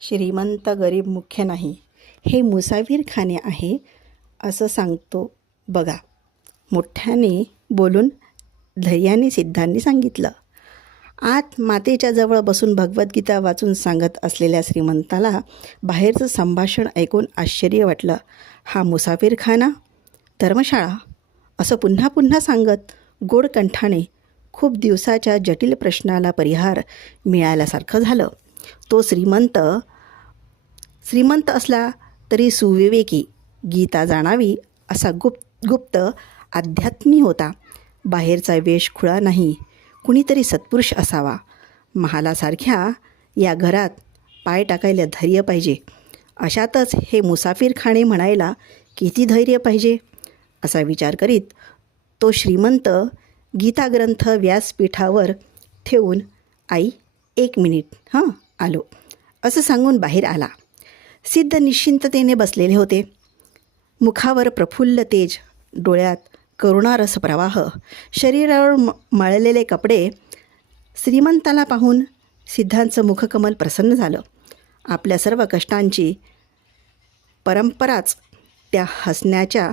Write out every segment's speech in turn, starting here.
श्रीमंत गरीब मुख्य नाही, हे मुसाफिरखाने आहे असं सांगतो बघा. मोठ्याने बोलून धैर्याने सिद्धांनी सांगितलं. आत मातेच्या जवळ बसून भगवद्गीता वाचून सांगत असलेल्या श्रीमंताला बाहेरचं संभाषण ऐकून आश्चर्य वाटलं. हा मुसाफिरखाना, धर्मशाळा असं पुन्हा पुन्हा सांगत गोड कंठाने खूप दिवसाच्या जटिल प्रश्नाला परिहार मिळाल्यासारखं झालं. तो श्रीमंत असला तरी सुविवेकी, गीता जाणावी असा गुप्त अध्यात्मी होता. बाहेरचा वेश खुळा नाही, कुणीतरी सत्पुरुष असावा. महालासारख्या या घरात पाय टाकायला धैर्य पाहिजे. अशातच हे मुसाफिरखाने म्हणायला किती धैर्य पाहिजे असा विचार करीत तो श्रीमंत गीता ग्रंथ व्यासपीठावर ठेवून, आई 1 मिनिट आलो असं सांगून बाहेर आला. सिद्ध निश्चिंततेने बसलेले होते. मुखावर प्रफुल्ल तेज, डोळ्यात करुणारस प्रवाह, शरीरावर मळलेले कपडे. श्रीमंताला पाहून सिद्धांचं मुखकमल प्रसन्न झालं. आपल्या सर्व कष्टांची परंपराच त्या हसण्याच्या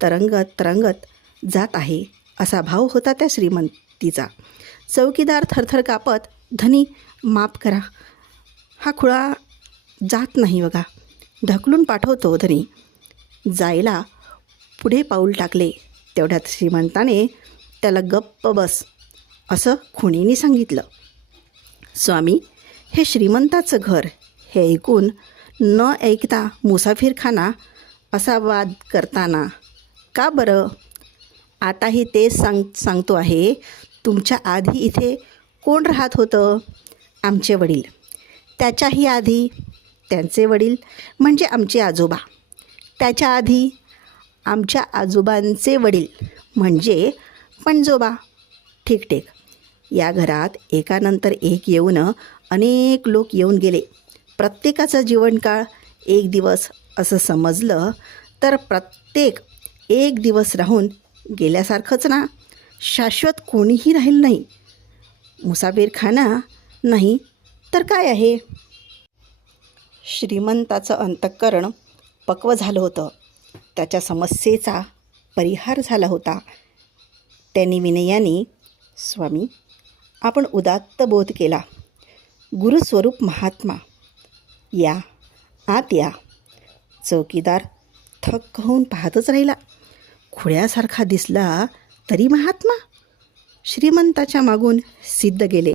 तरंगत जात आहे असा भाव होता त्या श्रीमंतीचा. चौकीदार थरथर कापत, धनी माफ करा, हा खुळा जात नाही बघा, ढकलून पाठवतो धनी. जायला पुढे पाऊल टाकले तेवढ्यात श्रीमंताने त्याला गप्प बस असं खुणीने सांगितलं. स्वामी, हे श्रीमंताचं घर. हे ऐकून न ऐकता मुसाफिरखाना असा वाद करताना का बरं? आताही तेच सांगतो आहे. तुमच्या आधी इथे कोण राहत होतं? आमचे वडील. त्याच्याही आधी त्यांचे वडील म्हणजे आमचे आजोबा. त्याच्या आधी आमच्या आजोबांचे वडील म्हणजे पणजोबा. ठीक. या घरात एकानंतर एक येऊन अनेक लोक येऊन गेले. प्रत्येकाचा जीवनकाळ 1 दिवस असं समजलं तर प्रत्येक 1 दिवस राहून गेल्यासारखंच ना. शाश्वत कोणीही राहील नाही. मुसाफिरखाना नाही तर काय आहे? श्रीमंताचं अंतःकरण पक्व झालं होतं. त्याच्या समस्येचा परिहार झाला होता. त्यांनी विनयाने, स्वामी, आपण उदात्त बोध केला. गुरुस्वरूप महात्मा, या आत या. चौकीदार थक्क होऊन पाहतच राहिला. खुळ्यासारखा दिसला तरी महात्मा. श्रीमंताच्या मागून सिद्ध गेले.